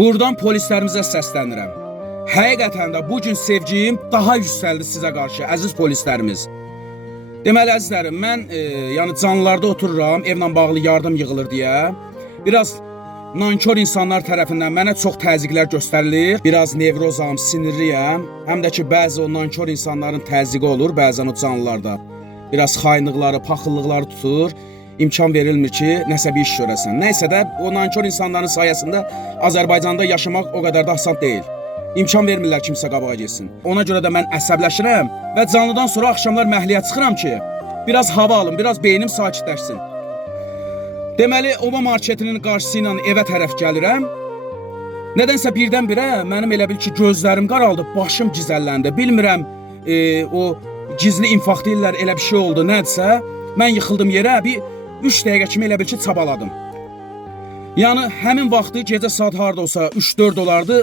Buradan polislərimizə səslənirəm. Həqiqətən də bugün sevgim daha yüksəldi sizə qarşı, əziz polislərimiz. Deməli, əzizlərim, mən yəni canlılarda otururam, evlə bağlı yardım yığılır deyə. Biraz nankör insanlar tərəfindən mənə çox təzyiqlər göstərilir. Biraz nevrozam, sinirliyəm. Həm də ki, bəzi o nankör insanların təzyiqi olur, bəzən o canlılarda. Biraz xainlıqları, paxıllıqları tutur. İmkan verilmir ki, nəsə bir iş görəsən. Nəysə də o nankör insanların sayəsində Azərbaycanda yaşamaq o qədər də asan deyil. İmkan vermirlər kimsə qabağa getsin. Ona görə də mən əsəbləşirəm və canlıdan sonra axşamlar məhliyə çıxıram ki, biraz hava alım, biraz beynim sakitləşsin. Deməli, Oba marketinin qarşısı ilə evə tərəf gəlirəm. Nədənsə birdən-birə mənim elə bil ki, gözlərim qaraldı, başım gizəlləndi. Bilmirəm, o gizli infarkt deyirlər, elə bir şey oldu, nədirsə. Mən yıxıldım yerə, bir 3 dəqiqə kimi elə bil ki, çabaladım. Yəni, həmin vaxtı gecə saat harda olsa 3-4 olardı.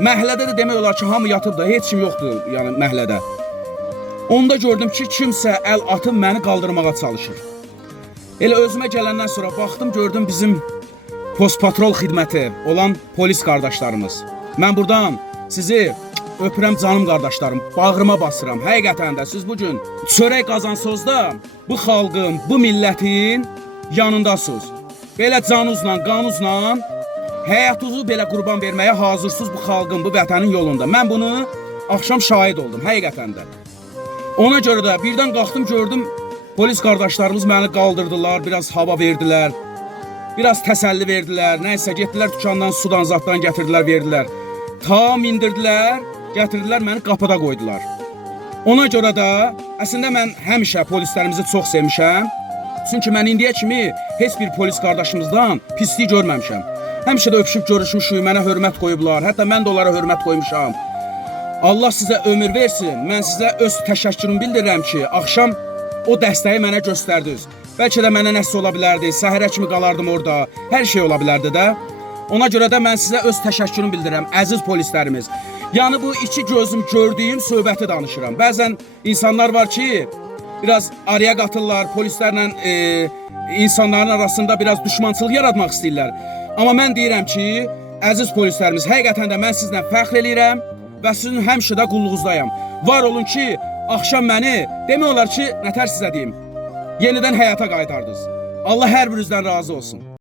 Məhəllədə də demək olar ki, hamı yatıb da, heç kim yoxdur yəni məhəllədə. Onda gördüm ki, kimsə əl atıb məni qaldırmağa çalışır. Elə özümə gələndən sonra baxdım, gördüm bizim postpatrol xidməti olan polis qardaşlarımız. Mən buradan sizi öpürəm canım qardaşlarım, bağrıma basıram. Həqiqətən də siz bugün çörək qazansozda bu xalqın, bu millətin yanındasınız. Belə canınızla, qanınızla həyatınızı belə qurban verməyə hazırsınız bu xalqın, bu vətənin yolunda. Mən bunu axşam şahid oldum, həqiqətən də. Ona görə də birdən qalxdım, gördüm, polis qardaşlarımız məni qaldırdılar, biraz hava verdilər, biraz təsəlli verdilər, nəysə getdilər dükandan, sudan, zaddan gətirdilər, verdilər. Tam indirdilər, gətirdilər, məni qapıda qoydular. Ona görə də əslində mən həmişə polislərimizi çox sevmişəm. Çünki mən indiyə kimi heç bir polis qardaşımızdan pislik görməmişəm. Həmişə də öpüşüb görüşmüşük, mənə hörmət qoyublar, hətta mən də onlara hörmət qoymuşam. Allah sizə ömür versin, mən sizə öz təşəkkürümü bildirirəm ki, axşam o dəstəyi mənə göstərdiniz. Bəlkə də mənə nəsə ola bilərdi, səhərə kimi qalardım orada, hər şey ola bilərdi də. Ona görə də mən sizə öz təşəkkürümü bildirirəm, əziz polislərimiz. Yəni bu iki gözüm gördüyüm söhbəti danışıram. Bəzən insanlar var ki, biraz araya qatırlar, polislərlə insanların arasında biraz düşmançılıq yaratmaq istəyirlər. Amma mən deyirəm ki, əziz polislərimiz, həqiqətən də mən sizlə fəxr eləyirəm və sizin həmişə də qulluğunuzdayam. Var olun ki, axşam məni, demək olar ki, nətər sizə deyim, yenidən həyata qaytardınız. Allah hər birinizdən razı olsun.